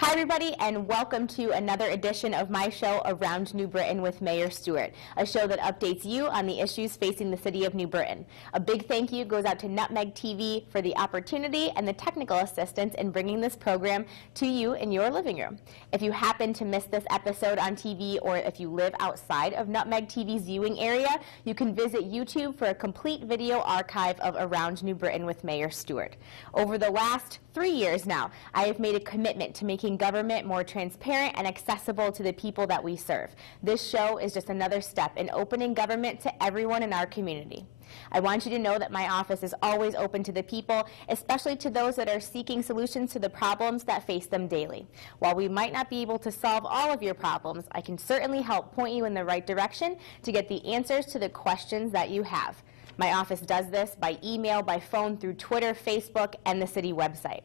Hi everybody, and welcome to another edition of my show, Around New Britain with Mayor Stewart, a show that updates you on the issues facing the city of New Britain. A big thank you goes out to Nutmeg TV for the opportunity and the technical assistance in bringing this program to you in your living room. If you happen to miss this episode on TV, or if you live outside of Nutmeg TV's viewing area, you can visit YouTube for a complete video archive of Around New Britain with Mayor Stewart. Over the last 3 years now, I have made a commitment to making government more transparent and accessible to the people that we serve. This show is just another step in opening government to everyone in our community. I want you to know that my office is always open to the people, especially to those that are seeking solutions to the problems that face them daily. While we might not be able to solve all of your problems, I can certainly help point you in the right direction to get the answers to the questions that you have. My office does this by email, by phone, through Twitter, Facebook, and the city website.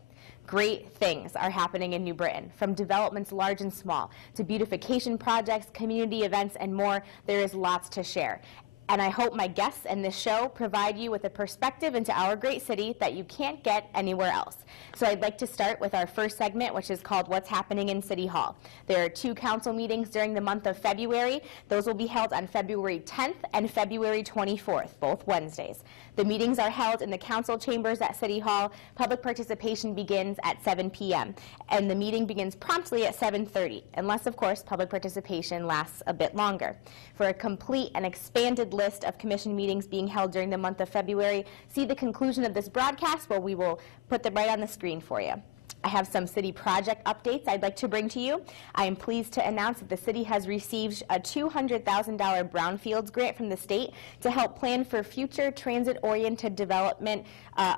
Great things are happening in New Britain, from developments large and small, to beautification projects, community events, and more. There is lots to share. And I hope my guests and this show provide you with a perspective into our great city that you can't get anywhere else. So I'd like to start with our first segment, which is called What's Happening in City Hall. There are 2 council meetings during the month of February. Those will be held on February 10th and February 24th, both Wednesdays. The meetings are held in the council chambers at City Hall. Public participation begins at 7 p.m. and the meeting begins promptly at 7:30, unless, of course, public participation lasts a bit longer. For a complete and expanded list of commission meetings being held during the month of February, see the conclusion of this broadcast, where we will put them right on the screen for you. I have some city project updates I'd like to bring to you. I am pleased to announce that the city has received a $200,000 Brownfields grant from the state to help plan for future transit-oriented development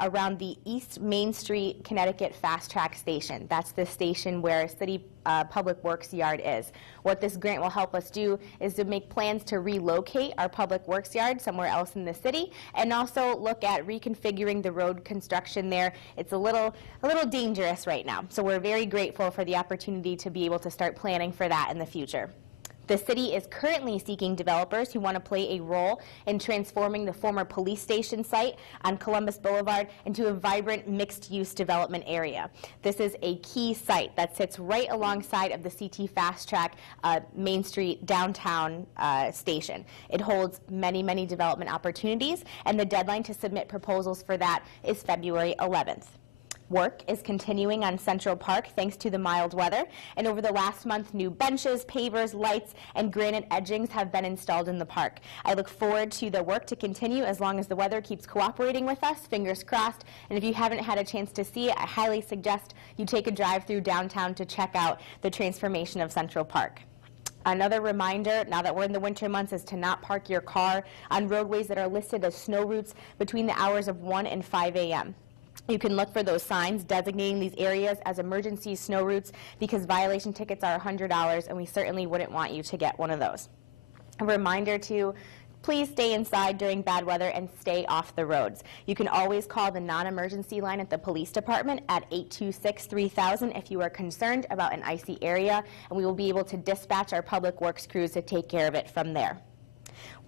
around the East Main Street, Connecticut Fast Track Station. That's the station where City Public Works Yard is. What this grant will help us do is to make plans to relocate our Public Works Yard somewhere else in the city, and also look at reconfiguring the road construction there. It's a little dangerous right now, so we're very grateful for the opportunity to be able to start planning for that in the future. The city is currently seeking developers who want to play a role in transforming the former police station site on Columbus Boulevard into a vibrant mixed-use development area. This is a key site that sits right alongside of the CT Fast Track Main Street downtown station. It holds many, many development opportunities, and the deadline to submit proposals for that is February 11th. Work is continuing on Central Park thanks to the mild weather, and over the last month, new benches, pavers, lights, and granite edgings have been installed in the park. I look forward to the work to continue as long as the weather keeps cooperating with us, fingers crossed, and if you haven't had a chance to see it, I highly suggest you take a drive through downtown to check out the transformation of Central Park. Another reminder, now that we're in the winter months, is to not park your car on roadways that are listed as snow routes between the hours of 1 and 5 a.m. You can look for those signs designating these areas as emergency snow routes, because violation tickets are $100, and we certainly wouldn't want you to get one of those. A reminder to please stay inside during bad weather and stay off the roads. You can always call the non-emergency line at the police department at 826-3000 if you are concerned about an icy area, and we will be able to dispatch our public works crews to take care of it from there.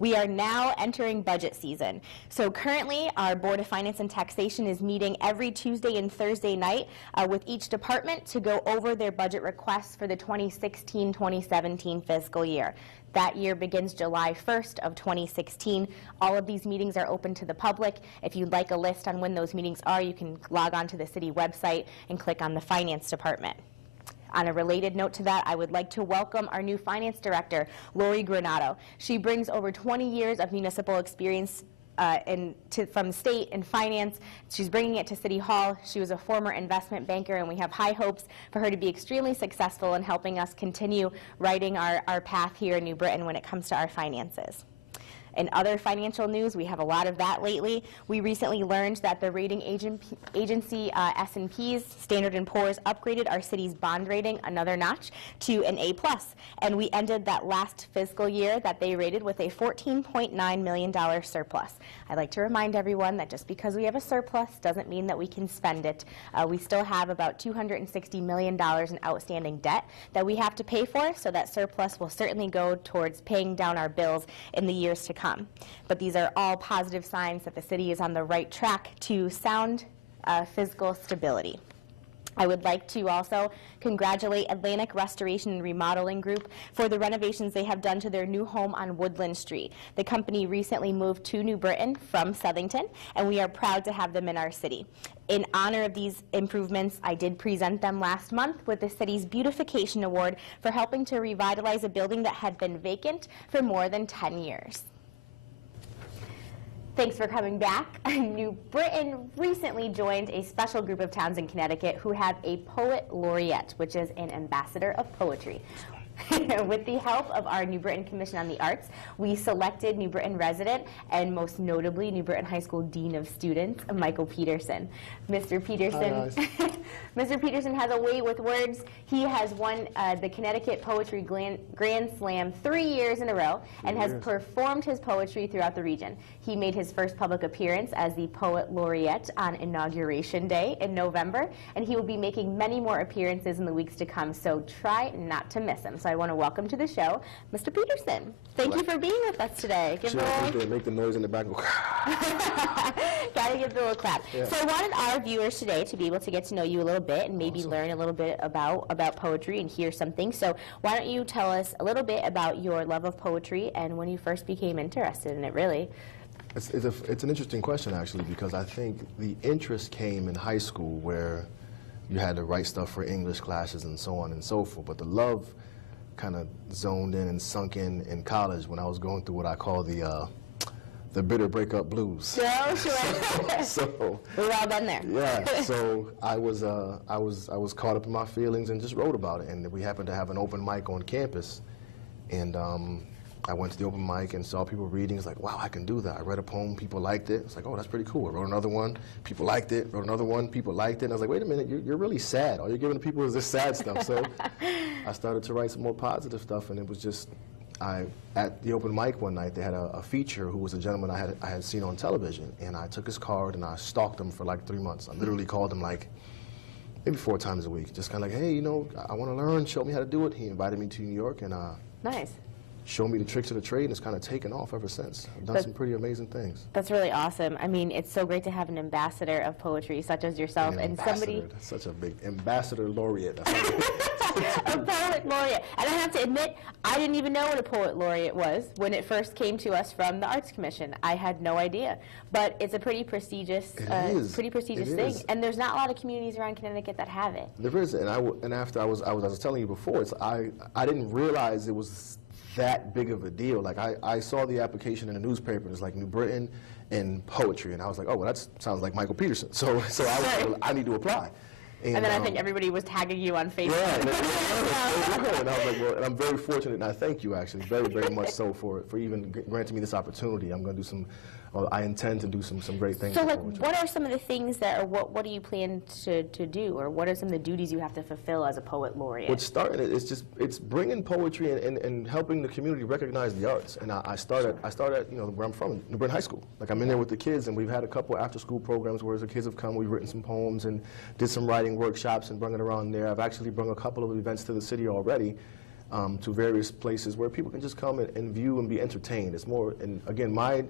We are now entering budget season. So currently, our Board of Finance and Taxation is meeting every Tuesday and Thursday night with each department to go over their budget requests for the 2016-2017 fiscal year. That year begins July 1st of 2016. All of these meetings are open to the public. If you'd like a list on when those meetings are, you can log on to the city website and click on the Finance Department. On a related note to that, I would like to welcome our new Finance Director, Lori Granato. She brings over 20 years of municipal experience from the state in finance. She's bringing it to City Hall. She was a former investment banker, and we have high hopes for her to be extremely successful in helping us continue writing our path here in New Britain when it comes to our finances. In other financial news, we have a lot of that lately. We recently learned that the rating agency S&P's, Standard & Poor's, upgraded our city's bond rating another notch to an A+. And we ended that last fiscal year that they rated with a $14.9 million surplus. I'd like to remind everyone that just because we have a surplus doesn't mean that we can spend it. We still have about $260 million in outstanding debt that we have to pay for, so that surplus will certainly go towards paying down our bills in the years to come. But these are all positive signs that the city is on the right track to sound fiscal stability. I would like to also congratulate Atlantic Restoration and Remodeling Group for the renovations they have done to their new home on Woodland Street. The company recently moved to New Britain from Southington, and we are proud to have them in our city. In honor of these improvements, I did present them last month with the city's Beautification Award for helping to revitalize a building that had been vacant for more than 10 years. Thanks for coming back. New Britain recently joined a special group of towns in Connecticut who have a poet laureate, which is an ambassador of poetry. With the help of our New Britain Commission on the Arts, we selected New Britain resident and most notably New Britain High School Dean of Students, Michael Peterson. Mr. Peterson, Mr. Peterson has a way with words. He has won the Connecticut Poetry Grand Slam 3 years in a row and has performed his poetry throughout the region. He made his first public appearance as the Poet Laureate on Inauguration Day in November, and he will be making many more appearances in the weeks to come, so try not to miss him. So I want to welcome to the show Mr. Peterson. Thank you for being with us today. Make the noise in the back. Gotta give the little clap. Yeah. So I wanted our viewers today to be able to get to know you a little bit and maybe learn a little bit about poetry and hear some things. So why don't you tell us a little bit about your love of poetry and when you first became interested in it, really? It's an interesting question, actually, because I think the interest came in high school where you had to write stuff for English classes and so on and so forth, but the love kind of zoned in and sunk in college when I was going through what I call the bitter breakup blues. Oh, sure. So we've all been there. Yeah. So I was caught up in my feelings and just wrote about it. And we happened to have an open mic on campus, and I went to the open mic and saw people reading. It's like, wow, I can do that. I read a poem, people liked it. It's like, oh, that's pretty cool. I wrote another one, people liked it. Wrote another one, people liked it. And I was like, wait a minute, you're really sad. All you're giving the people is this sad stuff. So I started to write some more positive stuff, and it was just, at the open mic one night, they had a feature who was a gentleman I had seen on television, and I took his card and I stalked him for like 3 months. I literally called him like maybe 4 times a week, just kind of like, hey, you know, I want to learn, show me how to do it. He invited me to New York and nice. Showed me the tricks of the trade, and it's kind of taken off ever since. I've done some pretty amazing things. That's really awesome. I mean, it's so great to have an ambassador of poetry such as yourself and somebody. That's such a big ambassador laureate. A poet laureate. And I have to admit, I didn't even know what a poet laureate was when it first came to us from the Arts Commission. I had no idea. But it's a pretty prestigious thing. And there's not a lot of communities around Connecticut that have it. There is, and after I was telling you before, I didn't realize it was that big of a deal. Like I saw the application in the newspaper, and it's like New Britain and poetry, and I was like, oh, well, that sounds like Michael Peterson. So I need to apply. And then I think everybody was tagging you on Facebook. Yeah, and I was like, well, and I'm very fortunate, and I thank you actually very, very much so for even granting me this opportunity. I'm going to do some. I intend to do some great things. So, like, what are some of the things that, or what do you plan to do, or what are some of the duties you have to fulfill as a poet laureate? What's starting it's bringing poetry and helping the community recognize the arts. And I started where I'm from, New Britain High School. Like, I'm in there with the kids, and we've had a couple after-school programs where the kids have come. We've written some poems and did some writing workshops and brought it around there. I've actually brought a couple of events to the city already. To various places where people can just come and view and be entertained. It's more, and again, my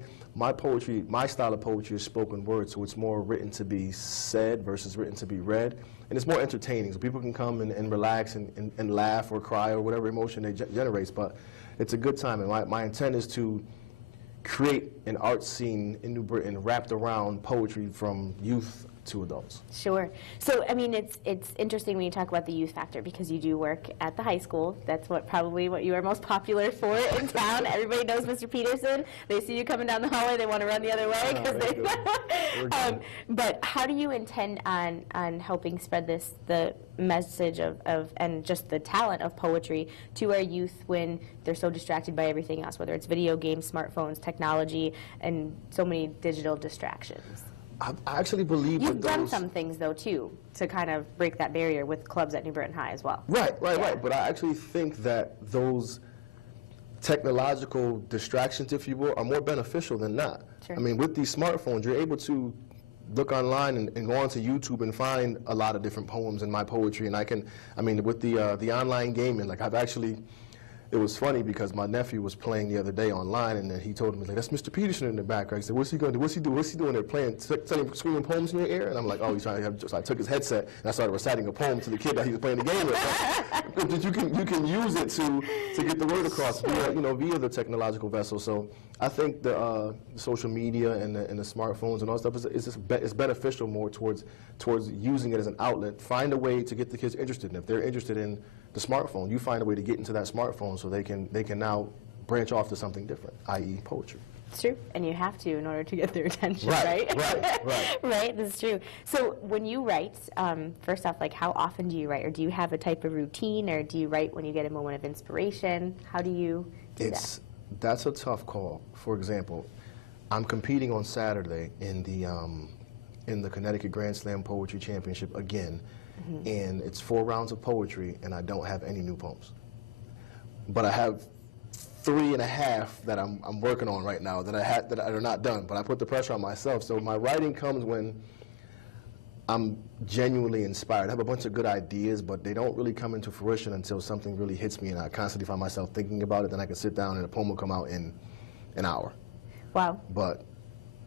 poetry, my style of poetry is spoken word, so it's more written to be said versus written to be read, and it's more entertaining, so people can come and relax and laugh or cry or whatever emotion they generates, but it's a good time, and my intent is to create an art scene in New Britain wrapped around poetry from youth to adults. Sure. So, I mean, it's interesting when you talk about the youth factor because you do work at the high school. That's probably what you are most popular for in town. Everybody knows Mr. Peterson. They see you coming down the hallway, they want to run the other way. But how do you intend on helping spread the message of and just the talent of poetry to our youth when they're so distracted by everything else, whether it's video games, smartphones, technology, and so many digital distractions? I actually believe you've done some things though too to kind of break that barrier with clubs at New Britain High as well. Right. But I actually think that those technological distractions, if you will, are more beneficial than not. Sure. I mean, with these smartphones, you're able to look online and go onto YouTube and find a lot of different poems in my poetry, and with the online gaming, like I've actually, it was funny because my nephew was playing the other day online, and then he told me, like, that's Mr. Peterson in the background. He said, what's he going to do? What's he doing? What's he doing there playing, screaming poems in your ear? And I'm like, oh, he's trying to have, so I took his headset, and I started reciting a poem to the kid that he was playing the game with. You can use it to get the word across via, via the technological vessel. So I think the social media and the smartphones and all that stuff is beneficial more towards using it as an outlet. Find a way to get the kids interested. And if they're interested in the smartphone, you find a way to get into that smartphone so they can now branch off to something different, i.e. poetry. It's true, and you have to in order to get their attention, right? Right. Right, that's true. So when you write, first off, like, how often do you write, or do you have a type of routine, or do you write when you get a moment of inspiration? How do you do that? That's a tough call. For example, I'm competing on Saturday in the Connecticut Grand Slam Poetry Championship again. And it's 4 rounds of poetry, and I don't have any new poems. But I have 3.5 that I'm working on right now that are not done. But I put the pressure on myself. So my writing comes when I'm genuinely inspired. I have a bunch of good ideas, but they don't really come into fruition until something really hits me, and I constantly find myself thinking about it. Then I can sit down, and a poem will come out in an hour. Wow. But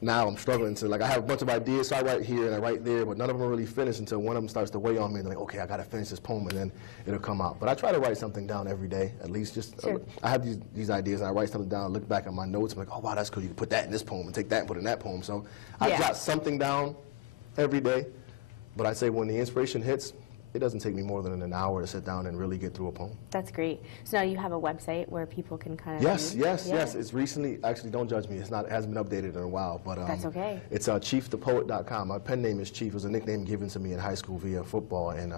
now I'm struggling to, like, I have a bunch of ideas, so I write here and I write there, but none of them are really finished until one of them starts to weigh on me, and I'm like, okay, I got to finish this poem, and then it'll come out. But I try to write something down every day, at least just, sure. I have these ideas, and I write something down, look back at my notes, I'm like, oh, wow, that's cool, you can put that in this poem, and take that and put it in that poem. So I jot something down every day, but I'd say when the inspiration hits, it doesn't take me more than an hour to sit down and really get through a poem. That's great. So now you have a website where people can kind of Yes. It's recently, actually, don't judge me. It hasn't been updated in a while, but that's okay. It's chiefthepoet.com. My pen name is Chief. It was a nickname given to me in high school via football, and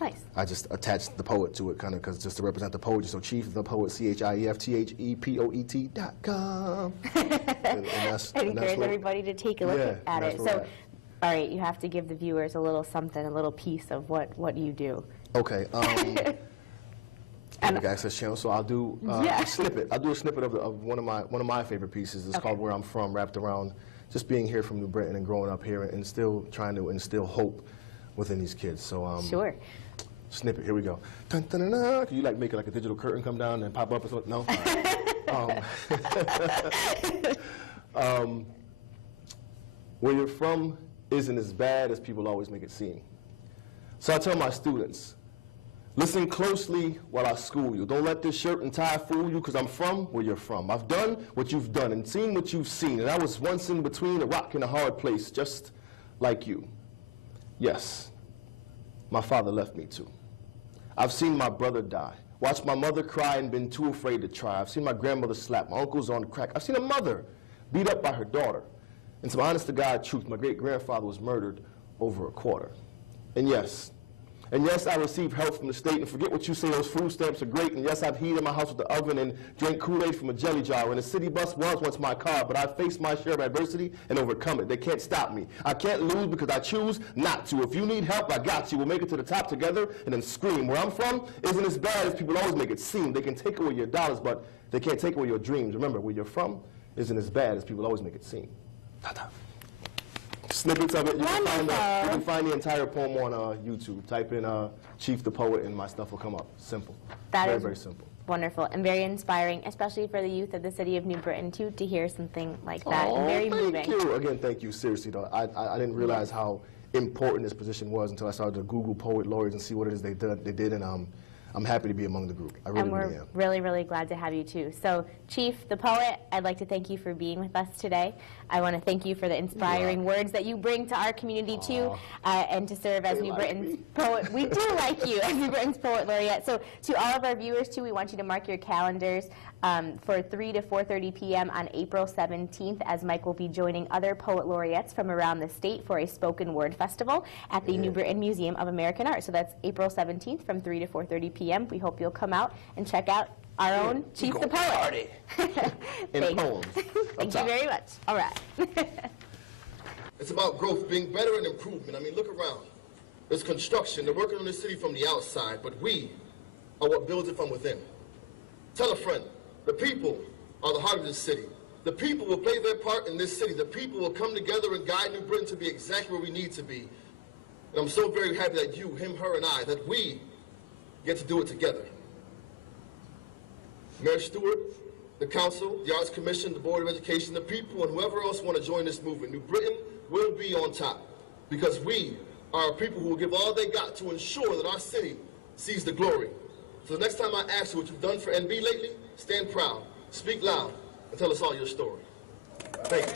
nice. I just attached the poet to it, kind of, because just to represent the poetry. So Chief the Poet, ChiefThePoet.com. and I encourage everybody to take a look at it. So. All right, you have to give the viewers a little something, a little piece of what you do. Okay. Public access channel. So I'll do a snippet. I'll do a snippet of one of my favorite pieces. It's called "Where I'm From," wrapped around just being here from New Britain and growing up here, and still trying to instill hope within these kids. So sure. Snippet. Here we go. Dun, dun, dun, dun. Can you like make it like a digital curtain come down and pop up or something? No. Where you're from isn't as bad as people always make it seem. So I tell my students, listen closely while I school you. Don't let this shirt and tie fool you, because I'm from where you're from. I've done what you've done and seen what you've seen, and I was once in between a rock and a hard place, just like you. Yes, my father left me too. I've seen my brother die, watched my mother cry and been too afraid to try. I've seen my grandmother slap, my uncles on crack. I've seen a mother beat up by her daughter. And some honest-to-God truth, my great-grandfather was murdered over a quarter. And yes, I received help from the state, and forget what you say, those food stamps are great, and yes, I've heated my house with the oven and drank Kool-Aid from a jelly jar, and the city bus was once my car, but I faced my share of adversity and overcome it. They can't stop me. I can't lose because I choose not to. If you need help, I got you. We'll make it to the top together and then scream. Where I'm from isn't as bad as people always make it seem. They can take away your dollars, but they can't take away your dreams. Remember, where you're from isn't as bad as people always make it seem. Snippets of it. You can find the entire poem on YouTube. Type in Chief the Poet and my stuff will come up. Simple. Very, very simple. Wonderful and very inspiring, especially for the youth of the city of New Britain, too, to hear something like that. And very moving. Thank you. Again, thank you. Seriously, though. I didn't realize how important this position was until I started to Google Poet Laureates and see what it is they did, and I'm happy to be among the group. I really, really am. And we're really, really glad to have you, too. So, Chief the Poet, I'd like to thank you for being with us today. I want to thank you for the inspiring words that you bring to our community, too, and to serve as New Britain's Poet. We do like you as New Britain's Poet Laureate. So, to all of our viewers, too, we want you to mark your calendars for 3 to 4:30 p.m. on April 17th, as Mike will be joining other Poet Laureates from around the state for a spoken word festival at the New Britain Museum of American Art. So that's April 17th from 3 to 4:30 p.m. We hope you'll come out and check out our own Chief the Poet. Party. In poems. Thank you very much. All right. It's about growth, being better and improvement. I mean, look around. There's construction. They're working on the city from the outside, but we are what builds it from within. Tell a friend, the people are the heart of this city. The people will play their part in this city. The people will come together and guide New Britain to be exactly where we need to be. And I'm so very happy that you, him, her, and I, that we get to do it together. Mayor Stewart, the council, the Arts Commission, the Board of Education, the people, and whoever else want to join this movement. New Britain will be on top because we are people who will give all they got to ensure that our city sees the glory. So the next time I ask you what you've done for NB lately, stand proud, speak loud, and tell us all your story. Thank you.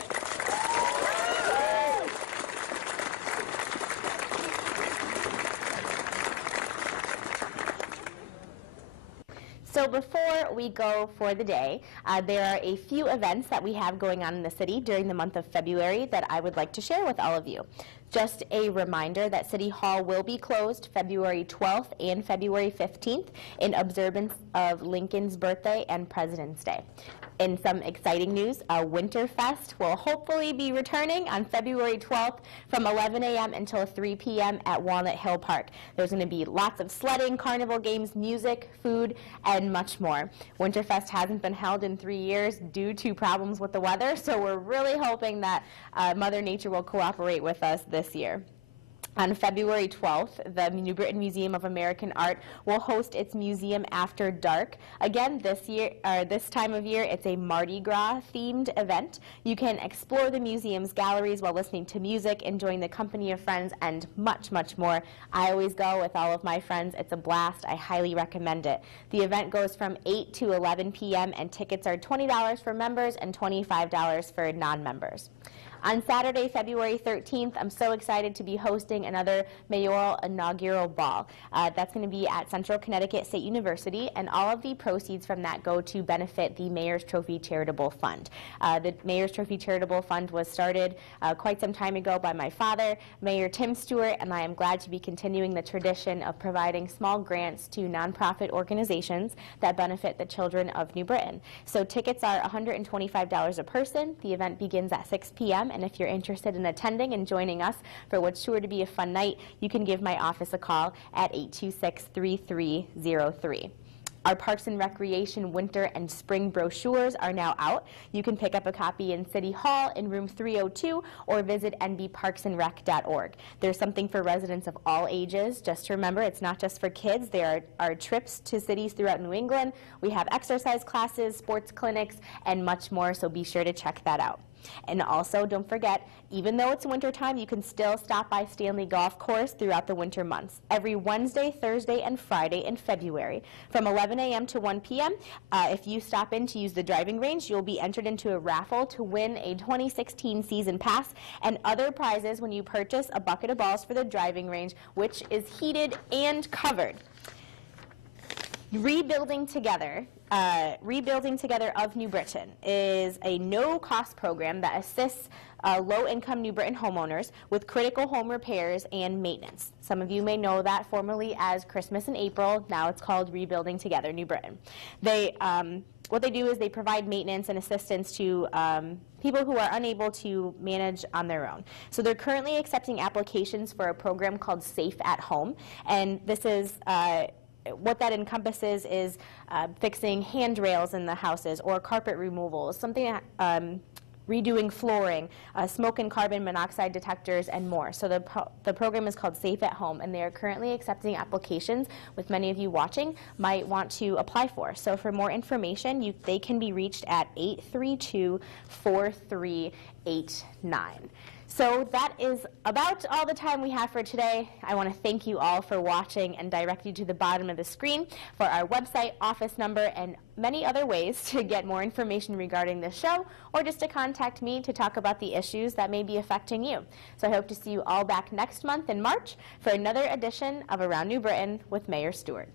So before we go for the day, there are a few events that we have going on in the city during the month of February that I would like to share with all of you. Just a reminder that City Hall will be closed February 12th and February 15th in observance of Lincoln's birthday and President's Day. In some exciting news, Winterfest will hopefully be returning on February 12th from 11 a.m. until 3 p.m. at Walnut Hill Park. There's going to be lots of sledding, carnival games, music, food, and much more. Winterfest hasn't been held in 3 years due to problems with the weather, so we're really hoping that Mother Nature will cooperate with us this year. On February 12th, the New Britain Museum of American Art will host its Museum After Dark. Again, this time of year, it's a Mardi Gras themed event. You can explore the museum's galleries while listening to music, enjoying the company of friends, and much, much more. I always go with all of my friends. It's a blast. I highly recommend it. The event goes from 8 to 11 p.m. and tickets are $20 for members and $25 for non-members. On Saturday, February 13th, I'm so excited to be hosting another mayoral inaugural ball. That's going to be at Central Connecticut State University, and all of the proceeds from that go to benefit the Mayor's Trophy Charitable Fund. The Mayor's Trophy Charitable Fund was started quite some time ago by my father, Mayor Tim Stewart, and I am glad to be continuing the tradition of providing small grants to nonprofit organizations that benefit the children of New Britain. So tickets are $125 a person. The event begins at 6 p.m. And if you're interested in attending and joining us for what's sure to be a fun night, you can give my office a call at 826-3303. Our Parks and Recreation winter and spring brochures are now out. You can pick up a copy in City Hall in room 302 or visit nbparksandrec.org. There's something for residents of all ages. Just remember, it's not just for kids. There are trips to cities throughout New England. We have exercise classes, sports clinics, and much more, so be sure to check that out. And also, don't forget, even though it's wintertime, you can still stop by Stanley Golf Course throughout the winter months. Every Wednesday, Thursday, and Friday in February, from 11 a.m. to 1 p.m., if you stop in to use the driving range, you'll be entered into a raffle to win a 2016 season pass and other prizes when you purchase a bucket of balls for the driving range, which is heated and covered. Rebuilding Together of New Britain is a no-cost program that assists low-income New Britain homeowners with critical home repairs and maintenance. Some of you may know that formerly as Christmas in April. Now it's called Rebuilding Together New Britain. What they do is they provide maintenance and assistance to people who are unable to manage on their own. So they're currently accepting applications for a program called Safe at Home, and this is what that encompasses is fixing handrails in the houses or carpet removals, something redoing flooring, smoke and carbon monoxide detectors, and more. So the program is called Safe at Home, and they are currently accepting applications, with many of you watching might want to apply for. So for more information, they can be reached at 832-4389. So that is about all the time we have for today. I want to thank you all for watching and direct you to the bottom of the screen for our website, office number, and many other ways to get more information regarding this show, or just to contact me to talk about the issues that may be affecting you. So I hope to see you all back next month in March for another edition of Around New Britain with Mayor Stewart.